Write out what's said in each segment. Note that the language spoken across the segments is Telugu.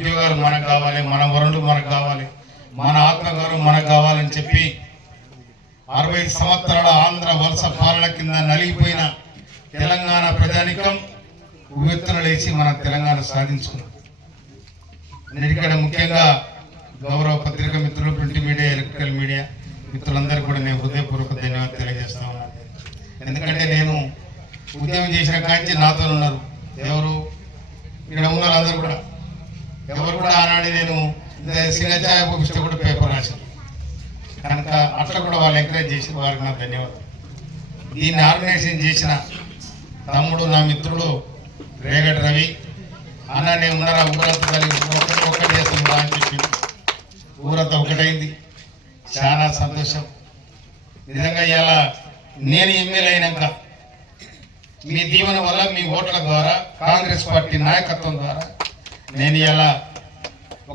ఉద్యోగాలు మనకు కావాలి, మన వరుణులు మనకు కావాలి, మన ఆత్మగౌరవం మనకు కావాలని చెప్పి 60 సంవత్సరాల ఆంధ్ర వలస పాలన కింద నలిగిపోయిన తెలంగాణ ప్రజానికం ఉవ్వెత్తున లేచి మన తెలంగాణ సాధించుకున్నాం. నేను ఇక్కడ ముఖ్యంగా గౌరవ పత్రికా మిత్రులు, ప్రింట్ మీడియా, ఎలక్ట్రికల్ మీడియా మిత్రులందరూ కూడా నేను హృదయపూర్వక ధన్యవాదాలు తెలియజేస్తా ఉన్నాను. ఎందుకంటే నేను ఉద్యమం చేసిన కాంచి నాతో ఉన్నారు. ఎవరు ఇక్కడ ఉన్న వాళ్ళందరూ కూడా ఎవరు కూడా ఆనాడు నేను సింగచాయ పుస్తక కూడా పేపర్ రాశాను కనుక అట్లా కూడా వాళ్ళు ఎంకరేజ్ చేసిన వారికి నా ధన్యవాదాలు. దీన్ని ఆర్గనైజేషన్ చేసిన తమ్ముడు, నా మిత్రుడు రేగడి రవి అన్న, నేను ఉన్నారా ఊరంతా కలిగి ఒక్కటి చేస్తుందా అని చెప్పి ఊరంతా ఒకటైంది. చాలా సంతోషం. నిజంగా ఇలా నేను ఎమ్మెల్యే అయినాక మీ దీవెన వల్ల, మీ ఓట్ల ద్వారా, కాంగ్రెస్ పార్టీ నాయకత్వం ద్వారా నేను ఇలా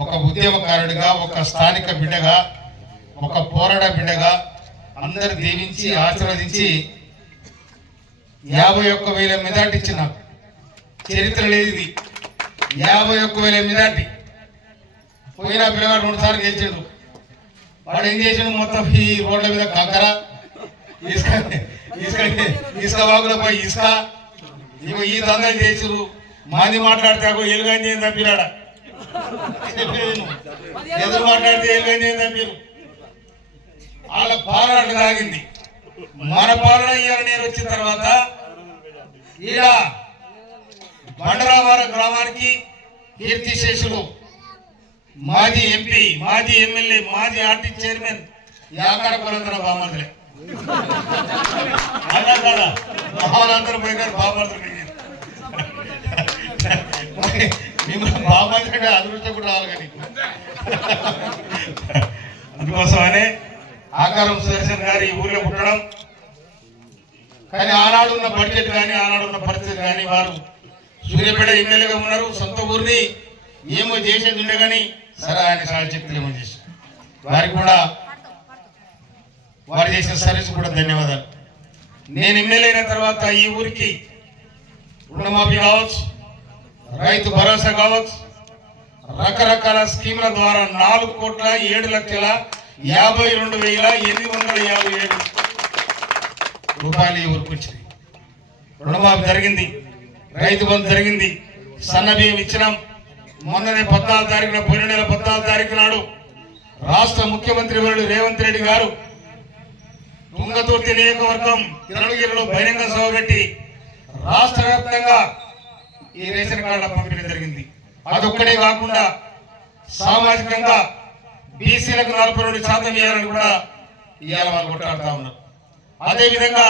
ఒక ఉద్యమకారుడిగా, ఒక స్థానిక బిడ్డగా, ఒక పోరాట బిడ్డగా అందరు దీవించి ఆశీర్వదించి 51,000 మెజార్టీ ఇచ్చిన చరిత్ర లేదు ఇది. 51,000 మెజార్టీ. పోయిన పిల్లగాడు 2 సార్లు గెలిచాడు. వాడు ఏం చేసాడు, మొత్తం ఈ రోడ్ల మీద కంకర, ఇసుక వాగులో పోయి ఇసుక ఇగో ఈ దందాలు చేసారు. మాది మాట్లాడితే ఎలుగని ఏం తప్పిరాడా, ఎదురు మాట్లాడితే ఎలుగని ఏం తప్పిరు. వాళ్ళ పాలన సాగింది. మన పాలన ఇవాళ నేను వచ్చిన తర్వాత ఈడ బండరామారం గ్రామానికి కీర్తిశేషులు మాజీ ఎంపీ, మాజీ ఎమ్మెల్యే, మాజీ ఆర్టీ చైర్మన్ యాకాడ కులందరూ బామర్దులే అన్నా కదా. వాళ్ళందరూ పోయినారు, బామర్దులు పోయినారు. మిమ్మల్ని బామర్దులు అదృష్టం కూడా రావాలి. కానీ అందుకోసమనే ఆకారం సుదర్శన్ గారు ఈ ఊళ్ళో పుట్టడం, కానీ ఆనాడున్న బడ్జెట్ కానీ, ఆనాడున్న పరిస్థితి కానీ, వారు సూర్యాపేట ఎమ్మెల్యేగా ఉన్నారు. సొంత ఊరిని ఏమో చేసేది ఉండే కానీ సరే ఆయన సాయశక్తులు ఏమో చేసి వారికి కూడా, వారు చేసిన సర్వీస్ కూడా ధన్యవాదాలు. నేను ఎమ్మెల్యే అయిన తర్వాత ఈ ఊరికి రుణమాఫీ కావచ్చు, రైతు భరోసా కావచ్చు, రకరకాల స్కీముల ద్వారా 4,52,857 రూపాయలు ఈ ఊరికి వచ్చింది. రుణమాఫీ జరిగింది, రైతు బంధు జరిగింది, సన్న బియ్యం ఇచ్చినాం. మొన్ననే 14 తారీఖున, పోయిన నెల 14 తారీఖు నాడు రాష్ట్ర ముఖ్యమంత్రి వర్యుడు రేవంత్ రెడ్డి గారు తుంగతుర్తి నియోజకవర్గం తిరుణగిరిలో బహిరంగ సభ పెట్టి రాష్ట్ర వ్యాప్తంగా ఈ రేషన్ కార్డుల పంపిణీ జరిగింది. అదొక్కడే కాకుండా సామాజికంగా బీసీలకు 42% ఇవ్వాలని కూడా ఇవాళ వాళ్ళు కొట్లాడుతూ ఉన్నారు. అదేవిధంగా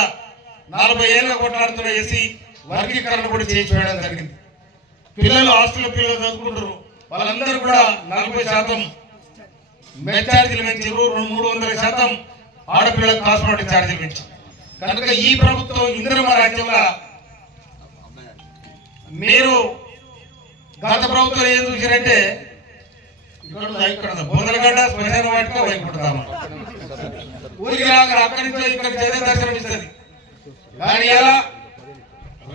40 ఏళ్ళుగా కొట్లాడుతున్న ఎస్సీ వర్గీకరణ కూడా చేసి వేయడం జరిగింది. పిల్లలు హాస్టల్ పిల్లలు చదువుకుంటారు, వాళ్ళందరూ కూడా 40% మెచ్చార్జీలు పెంచారు. 300% ఆడపిల్లలకు కాస్మెటిక్ ఛార్జీలు పెంచారు. కనుక ఈ ప్రభుత్వం ఇందిరమ్మ రాజ్యంలో మీరు గత ప్రభుత్వం ఏం చూసారంటే ఇక్కడ బొందలగడ్డ శ్మశాన వాటిగా వైకుంటాము ఊరికి రాగా అక్కడి నుంచి ఇక్కడ చదివే దర్శనం ఇస్తుంది. కానీ ఎలా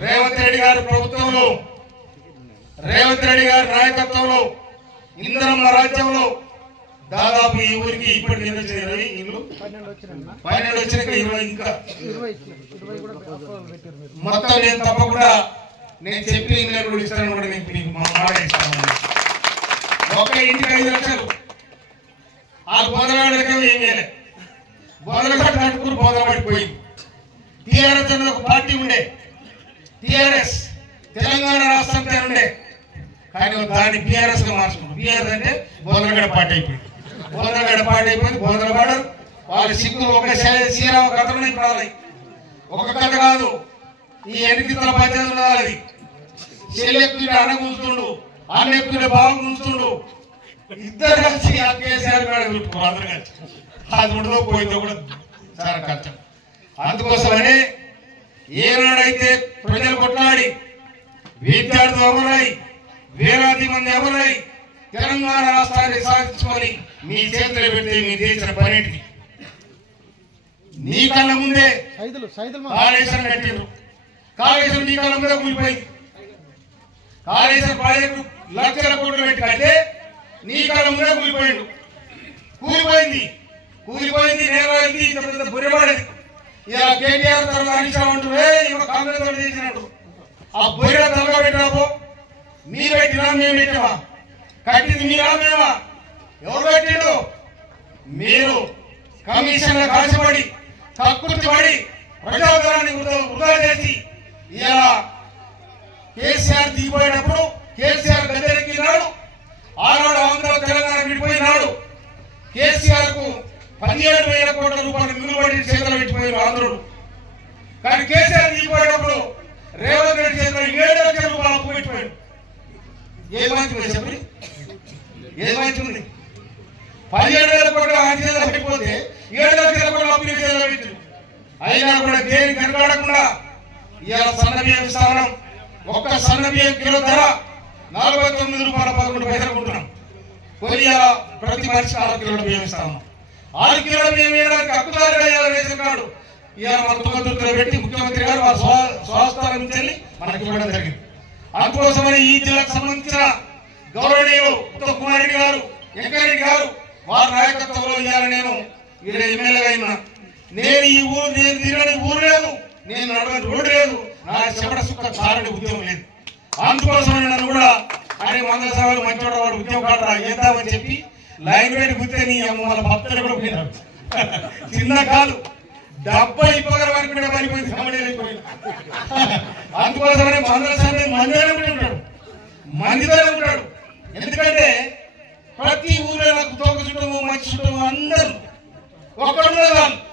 రేవంత్ రెడ్డి గారి ప్రభుత్వంలో, రేవంత్ రెడ్డి గారి నాయకత్వంలో ఇందిరమ్మ రాజ్యంలో దాదాపు ఈ ఊరికి ఇప్పటికి 20 ఇల్లు 12 వచ్చినాక 20 ఇంకా మొత్తం నేను తప్పకుండా నేను చెప్పిన ఇల్లు కూడా ఇస్తాను కూడా మీకు మాట ఇస్తాను. ఒక్క ఇంటికి 5 లక్షలు. ఆ బోధనగాడికి ఏం చేయలే. బోధనగాడు కట్టుకుని బోధన పడిపోయింది. టీఆర్ఎస్ అనే ఒక పార్టీ ఉండే, టీఆర్ఎస్ తెలంగాణ రాష్ట్రం ఉండే, కానీ దాన్ని బీఆర్ఎస్ గా మార్చుకున్నాం. బీఆర్ఎస్ అంటే బోధనగడ పార్టీ అయిపోయింది. బోధనగడ పార్టీ అయిపోయింది. బోధనగడ వాళ్ళ సిగ్గులు ఒక శ్రీరామ కథలు ఇప్పుడు ఒక కథ కాదు. ఈ ఎన్నికల పంచాయతీ ఉన్నది. చెల్లెక్కుతుంటే అన్న గుంచుతుండు, అన్న ఎక్కుతుంటే బాగా గుంచుతుండు. ఇద్దరు కలిసి ఆ కేసీఆర్ మేడ చుట్టుకోరు. అందరు కలిసి అది ఉండదో పోయిందో కూడా చాలా కష్టం. అందుకోసమనే ఏనాడైతే ప్రజలు కొట్లాడి, విద్యార్థులు అమరై, వేలాది మంది అమరై తెలంగాణ రాష్ట్రాన్ని సాధించుకొని మీ చేతులు పెడితే మీ చేసిన పనిటికి నీ కళ్ళ ముందే కాళేశ్వరం కట్టిండ్రు. కాళేశ్వరం నీ కళ్ళ మీద కూలిపోయింది. కాళేశ్వరం ప్రాజెక్టు లక్షల కోట్లు పెట్టి కట్టే నీ కళ్ళ ముందే కూలిపోయింది నేరమైంది ఇంత పెద్ద బుర్రపడేది. ఇలా కేటీఆర్ తరగా అనిచామంటే ఇప్పుడు కాంగ్రెస్ వాళ్ళు చేసినట్టు ఆ బుర్ర తరగా పెట్టినాపో మీరు పెట్టినా మేము పెట్టామా? కట్టింది మీరా మేమా? ఎవరు పెట్టిండు? మీరు కమిషన్ల కాల్చబడి కక్కుర్తి పడి ప్రజాధనాన్ని వృధా చేసి ఇలా కేసీఆర్ దిగిపోయినప్పుడు కేసీఆర్ గద్దెక్కినాడు. ఆనాడు ఆంధ్ర తెలంగాణ విడిపోయినాడు. కేసీఆర్ కు 17,000 కోట్ల రూపాయలు మిగులుబడి చేతులు పెట్టిపోయారు ఆంధ్రుడు. కానీ కేసీఆర్ దిగిపోయేటప్పుడు రేవంత్ రెడ్డి చేతిలో 7 లక్షల రూపాయలు అప్పు పెట్టిపోయాడు. ఏమైంది చెప్పండి? ఏమైతుంది? 17,000 కోట్ల ఆయన చేతిలో పెట్టిపోతే 7 లక్షల కోట్ల అప్పు చేతిలో పెట్టింది. అయినా కూడా దేనికి కనబడకుండా ఇవాళ సన్న బియ్యం స్థానం ఒక్క సన్న బియ్యం కిలో ధర 49 రూపాయల 11 పైసలు కొంటున్నాం. కొని ప్రతి మనిషి 6 కిలోల బియ్యం ఇస్తాము. 6 కిలోల బియ్యం వేయడానికి హక్కుదారుగా రేషన్ కార్డు ఇవాళ మన తుంగతుర్తిలో పెట్టి ముఖ్యమంత్రి గారు వారి స్వస్థానం నుంచి మనకి ఇవ్వడం జరిగింది. అందుకోసమని ఈ జిల్లాకు సంబంధించిన గౌరవనీయులు ఉత్తమ్ కుమార్ రెడ్డి గారు, వెంకరెడ్డి గారు వారి నాయకత్వంలో ఇవాళ నేను ఇక్కడ ఎమ్మెల్యేగా అయినా. నేను ఈ ఊరు నేను తిరగని ఊరు లేదు, నేను నడవని రోడ్డు లేదు, నా చెమట సుక్క కారని ఉద్యోగం లేదు. అందుకోసమని నన్ను కూడా అనే మంగళ సభలు మంచోడ వాడు ఉద్యోగం కాడరా చేద్దామని చెప్పి లైన్ వేడి గుర్తే నీ వాళ్ళ భక్తులు కూడా పోయినారు. చిన్న కాదు 70 ఇప్పగల వరకు కూడా పడిపోయింది. అందుకోసమని మంగళ సభ మందిలోనే ఉంటాడు, మందిలోనే ఉంటాడు. ఎందుకంటే ప్రతి ఊళ్ళో నాకు తోక చుట్టము మంచి చుట్టము అందరూ ఒక్కడు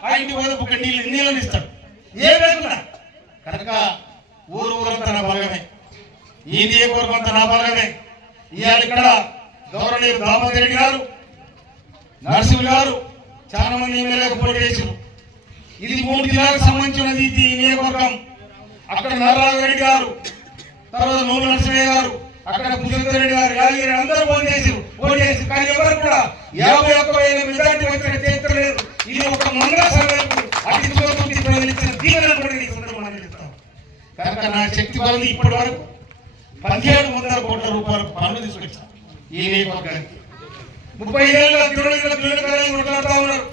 ఆ ఇంటి వరకు ఒక నీళ్ళని ఇస్తాడు ఏ లేకుండా. కనుక ఊరంతా నా బలగమే, ఈ నియోజకవర్గం అంతా నా బలగమే. ఇవాళ ఇక్కడ గౌరవనీయులు దామోదర్ రెడ్డి గారు, నరసింహులు గారు చాలా మంది ఎమ్మెల్యేలకు పోటీ చేశారు. ఇది 3 జిల్లాలకు సంబంధించినది ఈ నియోజకవర్గం. అక్కడ నారాయణ రెడ్డి గారు, తర్వాత నూనె నరసింహయ్య గారు, అక్కడ పుష్పేందర్ రెడ్డి గారు, యాదగిరి అందరూ పోటీ చేసి కానీ ఎవరు కూడా 51,000 మెజార్టీ వచ్చిన చరిత్ర లేదు. ఇది ఒక మంగళ సభకు అతి ప్రజలిచ్చిన దీవెన కనుక నా శక్తి కొలది ఇప్పటి వరకు 1,700 కోట్ల రూపాయలు పనులు తీసుకొచ్చాను ఈ నియోజకవర్గానికి. 30 ఏళ్ళ తిరుమల కొట్లాడుతూ ఉన్నారు.